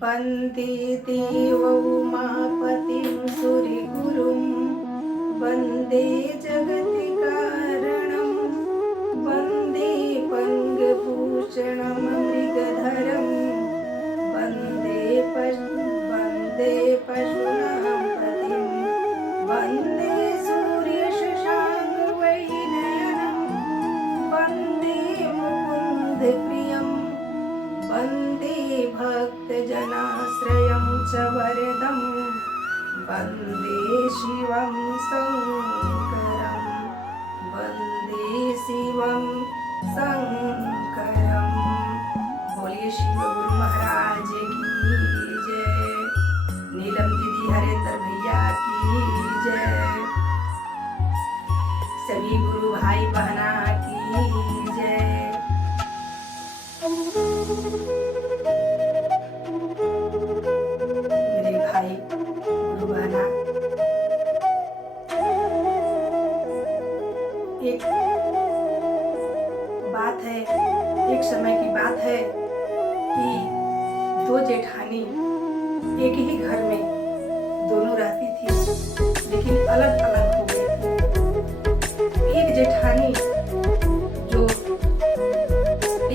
वन्दे देवोमापतिं सूर्यगुरुं वन्दे जगत्कारणं वन्दे पङ्गभूषणं मृगधरं वन्दे पशूनां पतिं वन्दे सूर्यशशाङ्कवैनयनं वन्दे मुकुन्दप्रियं वन्दे भक्तजनाश्रयं च वरदं वन्दे शिवं शङ्करं वन्दे शिवं शङ्करं। बोलिए शिव गुरु महाराज की जय। नीलम दीदी हरेंद्र भैया की जय। सभी गुरु भाई बहना की जय। मेरे भाई गुरु बहना, एक बात है, एक समय की बात है कि दो जेठानी एक ही घर में दोनों रहती थी, लेकिन अलग अलग हो गई थी।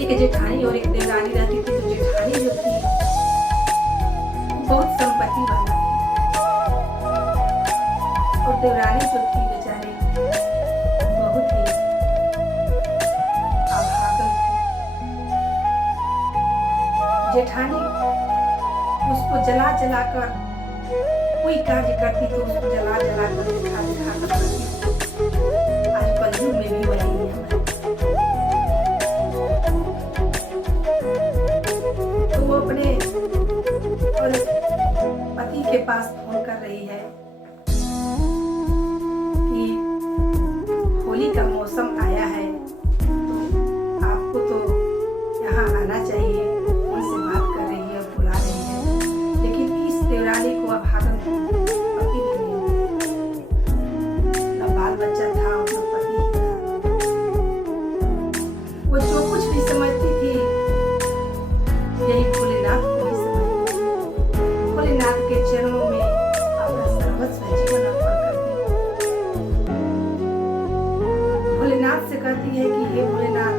एक जेठानी और एक देवरानी रहती थी। तो जेठानी जो थी बहुत संपत्ति वाली थी और देवरानी जो थी बेचारी बहुत ही अभागन थी। जेठानी उसको जला जला कर कोई कार्य करती तो उसको जला जला कर दिखा कर करती। आज कलयुग में भी वही है। तो वो अपने और पति के पास फोन कर रही है कि होली का मौसम आया है, तो आपको तो यहाँ आना चाहिए। उनसे बात कर रही है, बुला रही है, लेकिन इस देवरानी को अभागन पति भी नहीं, न बाल बच्चा था, न पति था। वो जो कुछ भी समझती थी यही भोलेनाथ को ही समझती। भोलेनाथ के चरणों में अपना सर्वस्व जीवन अर्पण करती। भोलेनाथ से कहती है कि हे भोलेनाथ,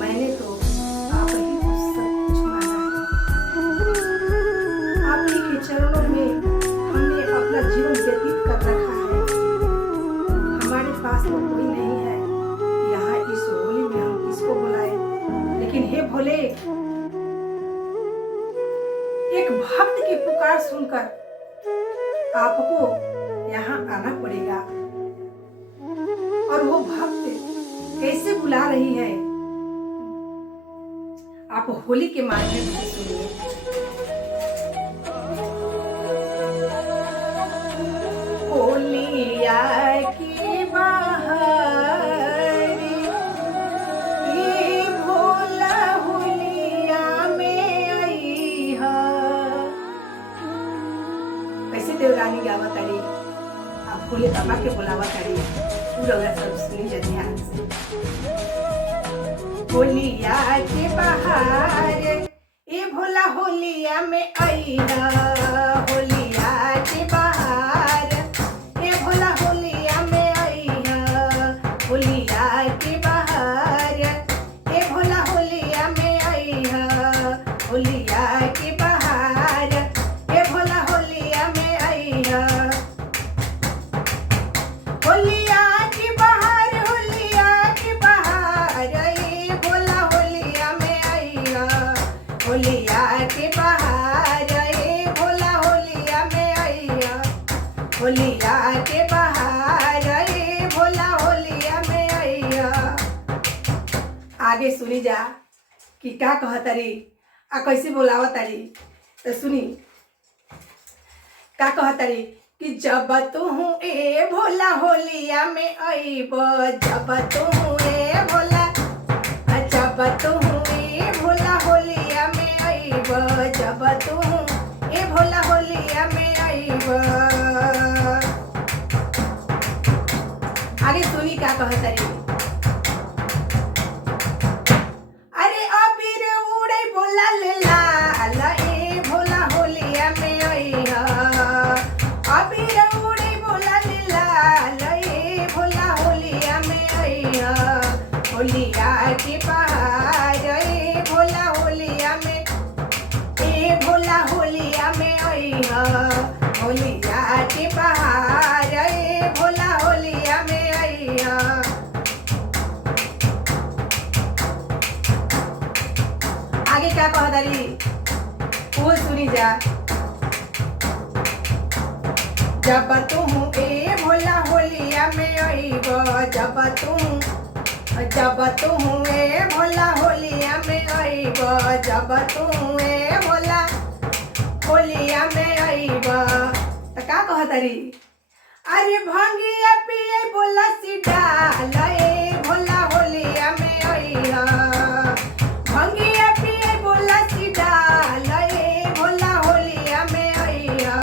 मैंने तो आप ही को सब कुछ माना है। आप ही के चरणों में हमने अपना जीवन व्यतीत कर रखा है। हमारे पास तो कोई नहीं है, यहाँ इस होली में हम किसको बुलाए। लेकिन हे भोले, एक भक्त की पुकार सुनकर आपको यहाँ आना पड़ेगा। और वो भक्त कैसे बुला रही है आप होली के माध्यम से सुनिए। होलिया की बहारी, ये भोला होलिया में आई है। कैसे देवरानी गावत तारी, आप भोले बाबा के बुलावा तारी। पूरा सब सुनी जा ध्यान से। होलिया के बहार, ये भोला होलिया में आई है। होलिया के बहार, ये भोला होलिया में आई है। होलिया के बहार, ये भोला होलिया में आई है। होलिया के बहार, ये भोला होलिया में आई है। होलिया की बहार, होलिया की बहार, ये भोला होलिया में आई है। होलिया की बहार, ये भोला होलिया में आई है। होलिया के बहार, ये भोला होलिया में आई है। आगे सुनी जा कि का कहतारी आ कैसे बोलावतारी, तो सुनी का कहतारी कि जब तू ए भोला होलिया में आईब, जब तू ए भोला, जब तू ए भोला होलिया में आईब, जब तू ए भोला होलिया में आईब। आगे सुनी का कहतारी। अरे अबीर उड़े बोला ले लाल, ए भोला कहतारी वो सुनी जा। जब तुम ए भोला होलिया में आईब, जब तुम ए भोला होलिया में आईब, जब तुम ए भोला होलिया में आईब। त का कहतारी अरे भंगिया पिए बोला सी डाल ए भोला होलिया में आईहा, भंगिया पिए बोला सी डाल ए भोला होलिया में आईहा।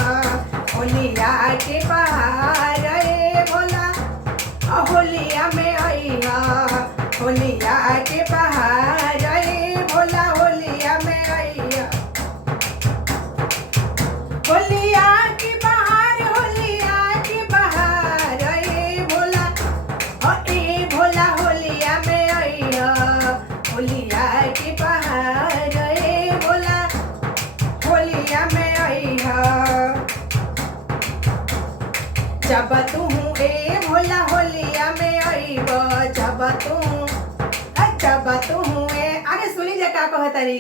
होलिया के बहार ए भोला होलिया में आईहा, होलिया के बहार ए भोला होलिया में आईहा। होलिया की बहार, होलिया की बहार ए भोला होलिया में आईहा, होलिया की बहार ए भोला होलिया में आईहा। जब तुम ए भोला होलिया में आईब, जब तुम ए आगे सुनी जा का कहतारी।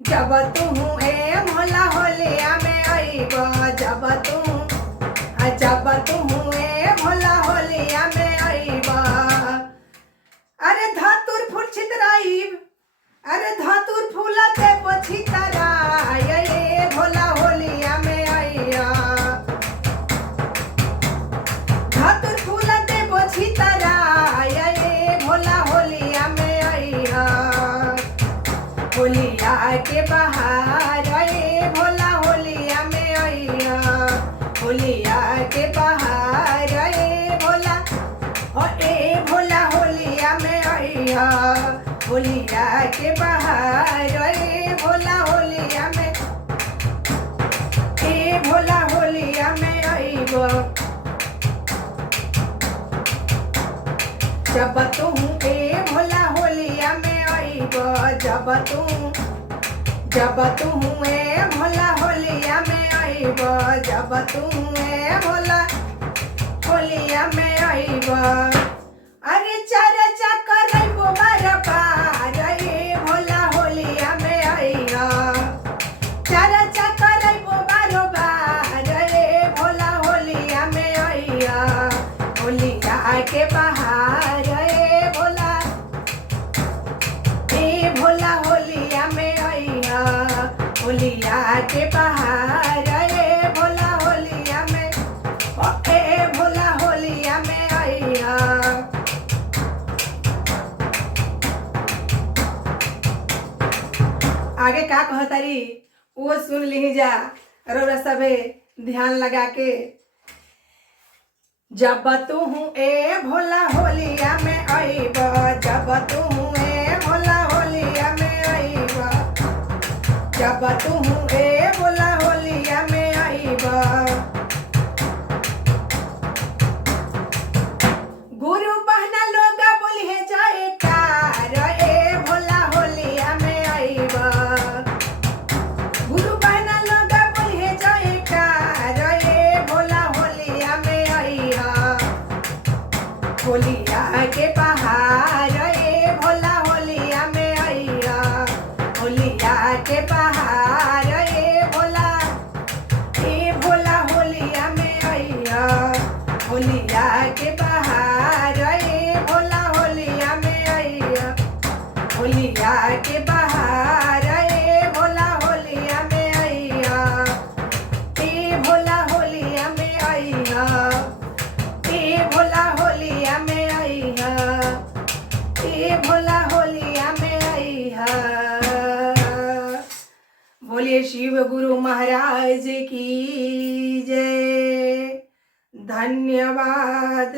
जब तुम ए भोला होलिया में आईब, जब तुम ए भोला होलिया में आईब। अरे धतुर फूल छितराईब, अरे धतुर फूल ते पछितराय ए भोला होलिया में आईया। धतुर फूल ते पछितराय ए भोला होलिया में आईया। होलिया के बहार ए भोला होलिया में आईहा, होलिया के बहार ए भोला होलिया में आईहा। होलिया के बहार ए भोला होलिया में आईब। जब तुम ए भोला होलिया में आईब, जब तुम ए भोला होलिया में आईब, जब तुम ए भोला होलिया में आईब। अरे चर्चा करैबो बार बार ए भोला होलिया में आईहा, चर्चा करैबो बार बार ए भोला होलिया में आईहा। होलिया के बहार ए भोला होलिया में आईहा, होलिया के बहार ए भोला होलिया में आईहा। आगे का कहतारी वो सुन ली जा रौरा सबे ध्यान लगा के। जब तुम ए भोला होलिया में आईब, जब तुम ए भोला होलिया में आईब, जब तुम ए भोला होलिया में आईब। गुरु बहना लोग बोलिए जयकार ए भोला होलिया में आईब। गुरु बहना लोग बोलिए जयकार ए भोला होलिया में आईहा। होलिया के बहार ए भोला होलिया में आईहा, होलिया के बहार ए भोला होलिया में आईहा। होलिया के बहार ए भोला होलिया में आईहा, होलिया के बहार ए भोला होलिया में आईहा। ए भोला होलिया में आईहा, ए भोला होलिया में आईहा, ए भोला होलिया में आईहा। बोलिए शिव गुरु महाराज की जय। धन्यवाद।